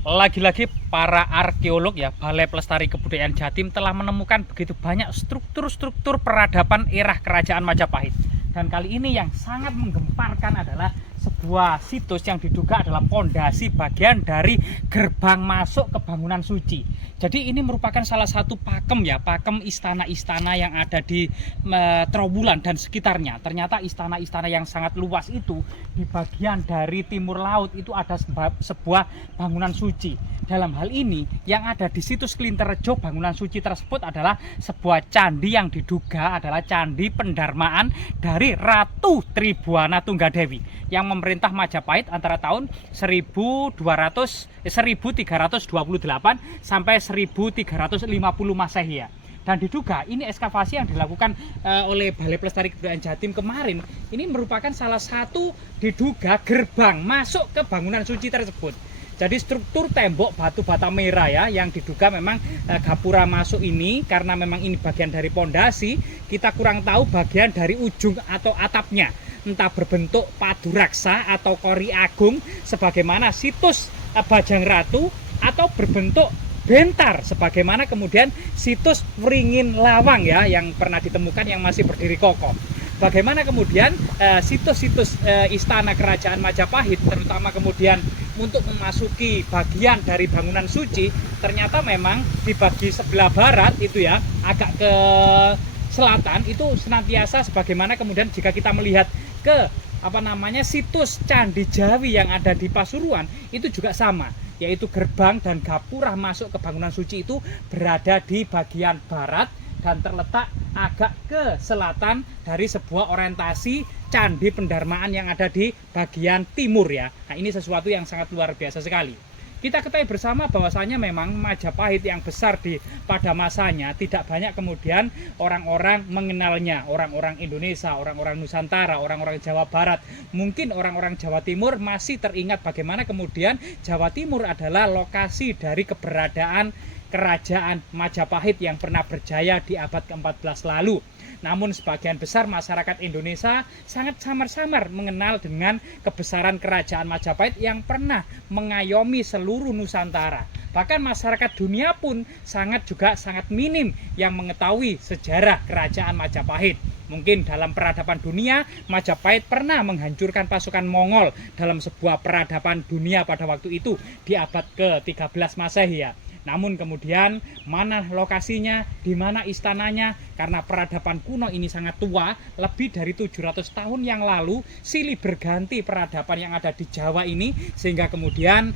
Lagi-lagi para arkeolog ya, Balai Pelestari Kebudayaan Jatim telah menemukan begitu banyak struktur-struktur peradaban era Kerajaan Majapahit. Dan kali ini yang sangat menggemparkan adalah sebuah situs yang diduga adalah pondasi bagian dari gerbang masuk ke bangunan suci. Jadi ini merupakan salah satu pakem ya, pakem istana-istana yang ada di Trowulan dan sekitarnya. Ternyata istana-istana yang sangat luas itu di bagian dari timur laut itu ada sebuah bangunan suci. Dalam hal ini yang ada di situs Klinterrejo, bangunan suci tersebut adalah sebuah candi yang diduga adalah candi pendarmaan dari Ratu Tribuana Tunggadewi yang memerintah Majapahit antara tahun 1328 sampai 1350 Masehi ya. Dan diduga ini ekskavasi yang dilakukan oleh Balai Pelestari Kebudayaan Jatim kemarin ini merupakan salah satu diduga gerbang masuk ke bangunan suci tersebut. Jadi struktur tembok batu bata merah ya yang diduga memang gapura masuk ini, karena memang ini bagian dari pondasi, kita kurang tahu bagian dari ujung atau atapnya, entah berbentuk paduraksa atau kori agung sebagaimana situs Bajang Ratu, atau berbentuk bentar sebagaimana kemudian situs Wringin Lawang ya yang pernah ditemukan yang masih berdiri kokoh. Bagaimana kemudian situs-situs istana kerajaan Majapahit, terutama kemudian untuk memasuki bagian dari bangunan suci, ternyata memang di bagi sebelah barat itu ya, agak ke selatan itu senantiasa sebagaimana kemudian jika kita melihat ke situs Candi Jawi yang ada di Pasuruan itu juga sama, yaitu gerbang dan gapura masuk ke bangunan suci itu berada di bagian barat dan terletak agak ke selatan dari sebuah orientasi candi pendarmaan yang ada di bagian timur ya. Nah, ini sesuatu yang sangat luar biasa sekali. Kita ketahui bersama bahwasanya memang Majapahit yang besar pada masanya tidak banyak kemudian orang-orang mengenalnya, orang-orang Indonesia, orang-orang Nusantara, orang-orang Jawa Barat. Mungkin orang-orang Jawa Timur masih teringat bagaimana kemudian Jawa Timur adalah lokasi dari keberadaan Kerajaan Majapahit yang pernah berjaya di abad ke-14 lalu. Namun sebagian besar masyarakat Indonesia sangat samar-samar mengenal dengan kebesaran Kerajaan Majapahit yang pernah mengayomi seluruh Nusantara. Bahkan masyarakat dunia pun sangat minim yang mengetahui sejarah Kerajaan Majapahit. Mungkin dalam peradaban dunia, Majapahit pernah menghancurkan pasukan Mongol dalam sebuah peradaban dunia pada waktu itu di abad ke-13 Masehi ya. Namun kemudian mana lokasinya, di mana istananya, karena peradaban kuno ini sangat tua, lebih dari 700 tahun yang lalu silih berganti peradaban yang ada di Jawa ini, sehingga kemudian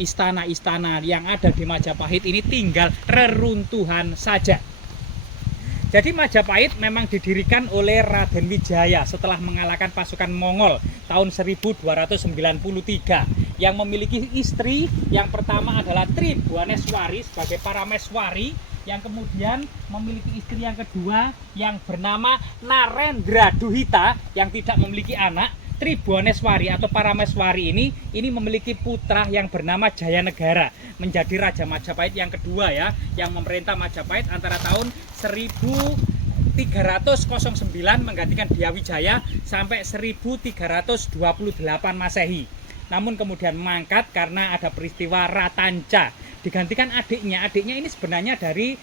istana-istana yang ada di Majapahit ini tinggal reruntuhan saja. Jadi Majapahit memang didirikan oleh Raden Wijaya setelah mengalahkan pasukan Mongol tahun 1293 yang memiliki istri yang pertama adalah Tribuaneswari sebagai Parameswari, yang kemudian memiliki istri yang kedua yang bernama Narendra Duhita yang tidak memiliki anak. Tribuaneswari atau Parameswari ini memiliki putra yang bernama Jayanegara, menjadi Raja Majapahit yang kedua ya, yang memerintah Majapahit antara tahun 1309 menggantikan Diyawijaya sampai 1328 Masehi. Namun kemudian mangkat karena ada peristiwa Ratanca, digantikan adiknya. Adiknya ini sebenarnya dari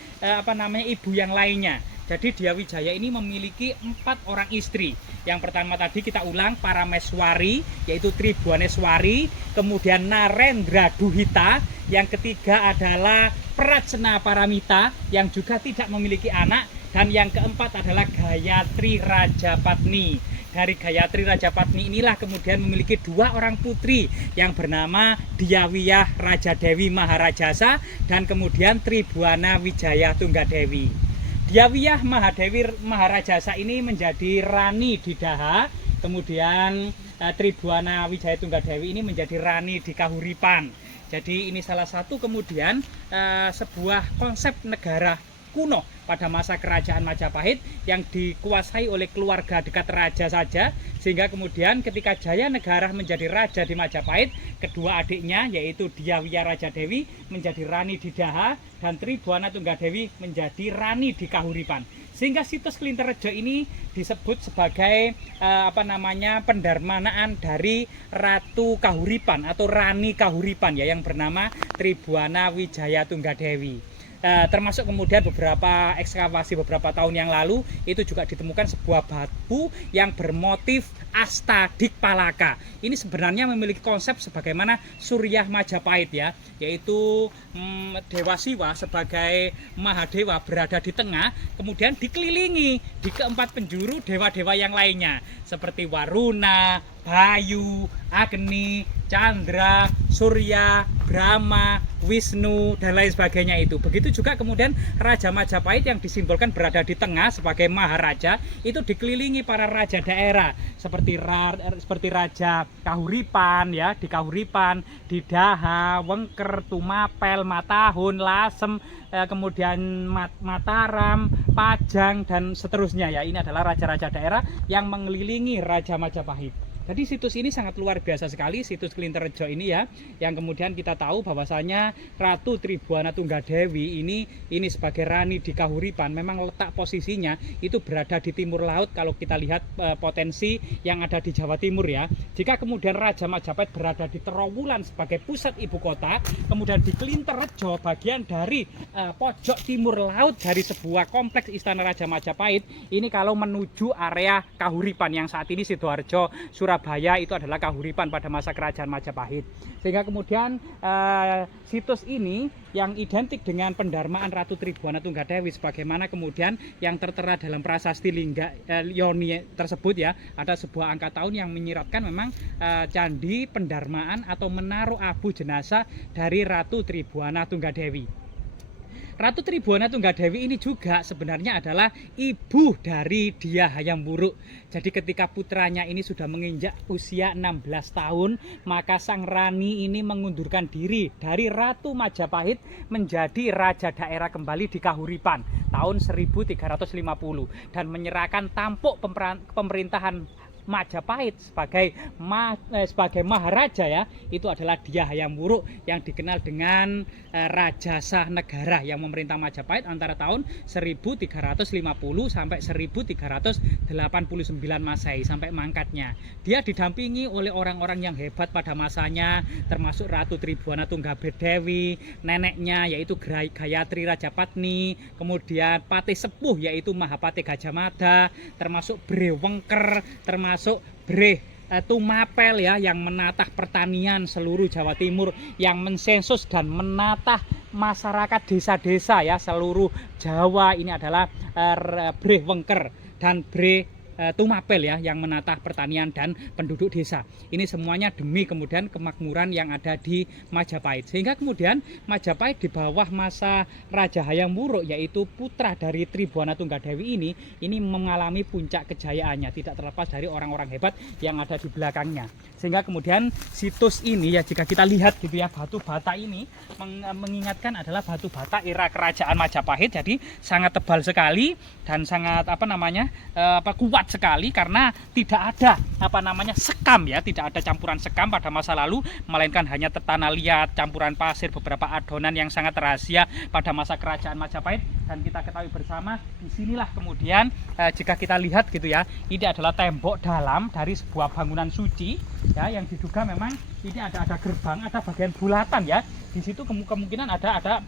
ibu yang lainnya. Jadi Diyawijaya ini memiliki 4 orang istri. Yang pertama tadi kita ulang, Parameswari, yaitu Tribuaneswari. Kemudian Narendra Duhita. Yang ketiga adalah Prajna Paramita, yang juga tidak memiliki anak. Dan yang keempat adalah Gayatri Rajapatni. Dari Gayatri Rajapatni inilah kemudian memiliki 2 orang putri yang bernama Diyawiyah Rajadewi Maharajasa dan kemudian Tribuana Wijaya Tunggadewi. Diyawiyah Mahadewi Maharajasa ini menjadi Rani di Daha, kemudian Tribuana Wijaya Tunggadewi ini menjadi Rani di Kahuripan. Jadi ini salah satu kemudian sebuah konsep negara kuno pada masa kerajaan Majapahit yang dikuasai oleh keluarga dekat raja saja, sehingga kemudian ketika Jaya Negara menjadi raja di Majapahit, kedua adiknya yaitu Dyah Raja Dewi menjadi Rani di Daha dan Tribuana Tunggadewi menjadi Rani di Kahuripan. Sehingga situs Klinterrejo ini disebut sebagai pendarmanaan dari Ratu Kahuripan atau Rani Kahuripan ya, yang bernama Tribuana Wijaya Tunggadewi. Termasuk kemudian beberapa ekskavasi beberapa tahun yang lalu itu juga ditemukan sebuah batu yang bermotif asta dikpalaka. Ini sebenarnya memiliki konsep sebagaimana Suryah Majapahit ya, yaitu Dewa Siwa sebagai Mahadewa berada di tengah, kemudian dikelilingi di keempat penjuru dewa-dewa yang lainnya seperti Waruna, Bayu, Agni, Chandra, Surya, Brahma, Wisnu, dan lain sebagainya itu. Begitu juga kemudian Raja Majapahit yang disimbolkan berada di tengah sebagai Maharaja, itu dikelilingi para raja daerah seperti Raja Kahuripan ya, di Kahuripan, di Daha, Wengker, Tumapel, Matahun, Lasem, kemudian Mataram, Pajang, dan seterusnya ya. Ini adalah raja-raja daerah yang mengelilingi Raja Majapahit. Jadi situs ini sangat luar biasa sekali, situs Klinterrejo ini ya, yang kemudian kita tahu bahwasanya Ratu Tribuana Tunggadewi ini sebagai Rani di Kahuripan memang letak posisinya itu berada di timur laut. Kalau kita lihat potensi yang ada di Jawa Timur ya, jika kemudian Raja Majapahit berada di Trowulan sebagai pusat ibu kota, kemudian di Klinterrejo bagian dari pojok timur laut dari sebuah kompleks Istana Raja Majapahit, ini kalau menuju area Kahuripan yang saat ini Sidoarjo, Surabaya itu adalah Kahuripan pada masa kerajaan Majapahit. Sehingga kemudian situs ini yang identik dengan pendarmaan Ratu Tribuana Tunggadewi, sebagaimana kemudian yang tertera dalam prasasti Lingga Yoni tersebut ya, ada sebuah angka tahun yang menyiratkan memang candi pendarmaan atau menaruh abu jenazah dari Ratu Tribuana Tunggadewi. Ratu Tribuana Tunggadewi ini juga sebenarnya adalah ibu dari Dyah Hayam Wuruk. Jadi ketika putranya ini sudah menginjak usia 16 tahun, maka sang Rani ini mengundurkan diri dari Ratu Majapahit menjadi raja daerah kembali di Kahuripan tahun 1350 dan menyerahkan tampuk pemerintahan Majapahit sebagai Maharaja ya, itu adalah Dyah Hayam Wuruk yang dikenal dengan Raja Sah Negara yang memerintah Majapahit antara tahun 1350 sampai 1389 Masehi sampai mangkatnya. Dia didampingi oleh orang-orang yang hebat pada masanya, termasuk Ratu Tribuana Tunggadewi, neneknya yaitu Gayatri Rajapatni, kemudian Patih Sepuh yaitu Mahapatih Gajah Mada, termasuk Bre Wengker, termasuk Bre Tumapel ya, yang menatah pertanian seluruh Jawa Timur, yang mensensus dan menatah masyarakat desa-desa ya seluruh Jawa. Ini adalah Bre Wengker dan Bre Tumapel ya, yang menatah pertanian dan penduduk desa. Ini semuanya demi kemudian kemakmuran yang ada di Majapahit. Sehingga kemudian Majapahit di bawah masa Raja Hayam Wuruk, yaitu putra dari Tribuana Tunggadewi ini mengalami puncak kejayaannya, tidak terlepas dari orang-orang hebat yang ada di belakangnya. Sehingga kemudian situs ini ya, jika kita lihat gitu ya, batu bata ini mengingatkan adalah batu bata era kerajaan Majapahit. Jadi sangat tebal sekali dan sangat kuat sekali karena tidak ada sekam ya, tidak ada campuran sekam pada masa lalu, melainkan hanya tanah liat, campuran pasir, beberapa adonan yang sangat rahasia pada masa kerajaan Majapahit. Dan kita ketahui bersama, disinilah kemudian jika kita lihat gitu ya, ini adalah tembok dalam dari sebuah bangunan suci ya, yang diduga memang ini ada gerbang, ada bagian bulatan ya. Di situ kemungkinan ada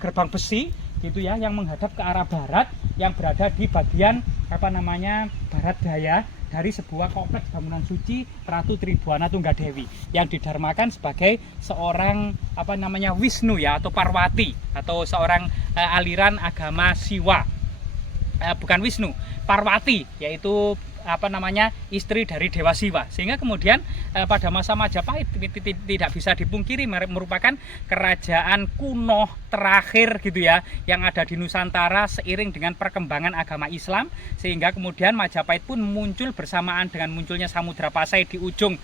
gerbang besi gitu ya, yang menghadap ke arah barat, yang berada di bagian barat daya dari sebuah kompleks bangunan suci Ratu Tribuana Tunggadewi yang didarmakan sebagai seorang Wisnu ya, atau Parwati, atau seorang aliran agama Siwa. Bukan Wisnu, Parwati, yaitu istri dari Dewa Siwa. Sehingga kemudian pada masa Majapahit tidak bisa dipungkiri merupakan kerajaan kuno terakhir gitu ya yang ada di Nusantara seiring dengan perkembangan agama Islam, sehingga kemudian Majapahit pun muncul bersamaan dengan munculnya Samudra Pasai di ujung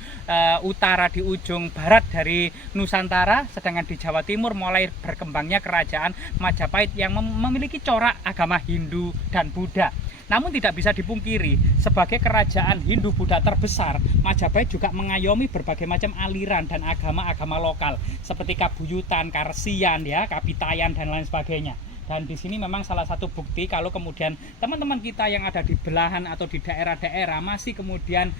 utara, di ujung barat dari Nusantara, sedangkan di Jawa Timur mulai berkembangnya kerajaan Majapahit yang memiliki corak agama Hindu dan Buddha. Namun tidak bisa dipungkiri, sebagai kerajaan Hindu Buddha terbesar, Majapahit juga mengayomi berbagai macam aliran dan agama-agama lokal seperti Kabuyutan, Karesian, ya, Kapitayan dan lain sebagainya. Dan di sini memang salah satu bukti kalau kemudian teman-teman kita yang ada di belahan atau di daerah-daerah masih kemudian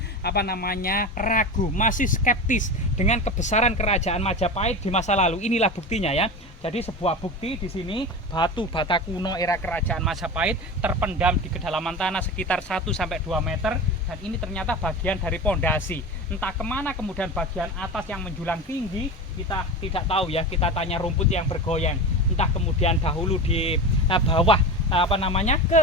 ragu, masih skeptis dengan kebesaran kerajaan Majapahit di masa lalu. Inilah buktinya ya. Jadi sebuah bukti di sini batu bata kuno era kerajaan Majapahit terpendam di kedalaman tanah sekitar 1-2 meter, dan ini ternyata bagian dari pondasi. Entah kemana kemudian bagian atas yang menjulang tinggi kita tidak tahu ya, kita tanya rumput yang bergoyang. Entah kemudian dahulu di bawah ke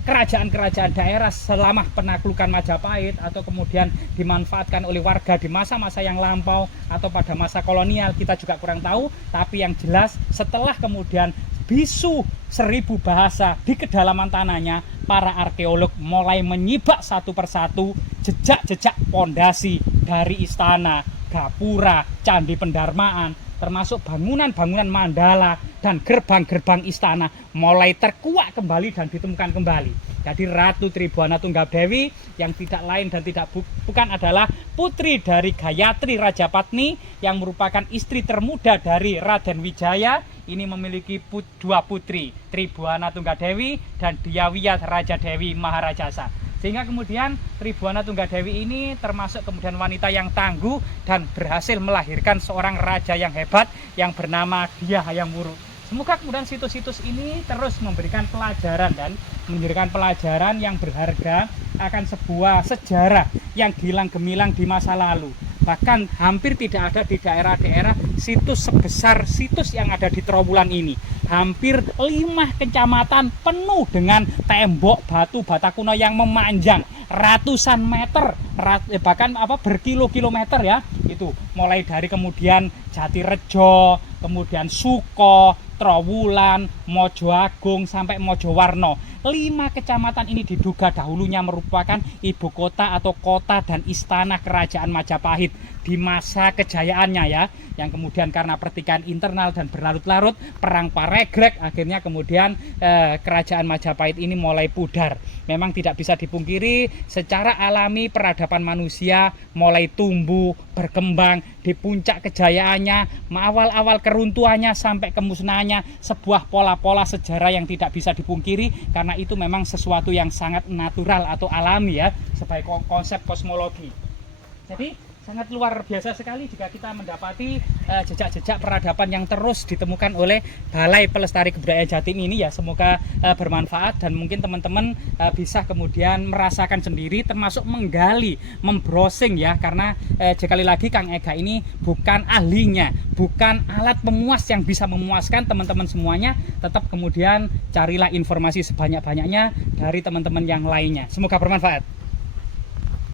kerajaan-kerajaan daerah selama penaklukan Majapahit, atau kemudian dimanfaatkan oleh warga di masa-masa yang lampau atau pada masa kolonial, kita juga kurang tahu. Tapi yang jelas setelah kemudian bisu 1000 bahasa di kedalaman tanahnya, para arkeolog mulai menyibak satu persatu jejak-jejak pondasi dari istana, gapura, candi pendarmaan, termasuk bangunan-bangunan mandala dan gerbang-gerbang istana mulai terkuak kembali dan ditemukan kembali. Jadi Ratu Tribuana Tunggadewi yang tidak lain dan tidak bukan adalah putri dari Gayatri Rajapatni yang merupakan istri termuda dari Raden Wijaya. Ini memiliki 2 putri, Tribuana Tunggadewi dan Dyawiyah Raja Dewi Maharajasa. Sehingga kemudian Tribuana Tunggadewi ini termasuk kemudian wanita yang tangguh dan berhasil melahirkan seorang raja yang hebat yang bernama Dyah Hayam Wuruk. Semoga kemudian situs-situs ini terus memberikan pelajaran dan memberikan pelajaran yang berharga akan sebuah sejarah yang gilang gemilang di masa lalu. Bahkan hampir tidak ada di daerah-daerah situs sebesar situs yang ada di Trowulan ini. Hampir 5 kecamatan penuh dengan tembok batu bata kuno yang memanjang ratusan meter, bahkan berkilo-kilometer ya. Itu mulai dari kemudian Jatirejo, kemudian Suko, Trowulan, Mojoagung sampai Mojowarno. 5 kecamatan ini diduga dahulunya merupakan ibu kota atau kota dan istana kerajaan Majapahit di masa kejayaannya ya, yang kemudian karena pertikaian internal dan berlarut-larut perang paregrek akhirnya kemudian kerajaan Majapahit ini mulai pudar. Memang tidak bisa dipungkiri secara alami peradaban manusia mulai tumbuh berkembang di puncak kejayaannya, awal-awal keruntuhannya sampai kemusnahannya, sebuah pola-pola sejarah yang tidak bisa dipungkiri karena itu memang sesuatu yang sangat natural atau alami ya, sebagai konsep kosmologi. Jadi sangat luar biasa sekali jika kita mendapati jejak-jejak peradaban yang terus ditemukan oleh Balai Pelestari Kebudayaan Jatim ini ya. Semoga bermanfaat dan mungkin teman-teman bisa kemudian merasakan sendiri, termasuk menggali, membrowsing ya, karena sekali lagi Kang Ega ini bukan ahlinya, bukan alat pemuas yang bisa memuaskan teman-teman semuanya. Tetap kemudian carilah informasi sebanyak-banyaknya dari teman-teman yang lainnya. Semoga bermanfaat.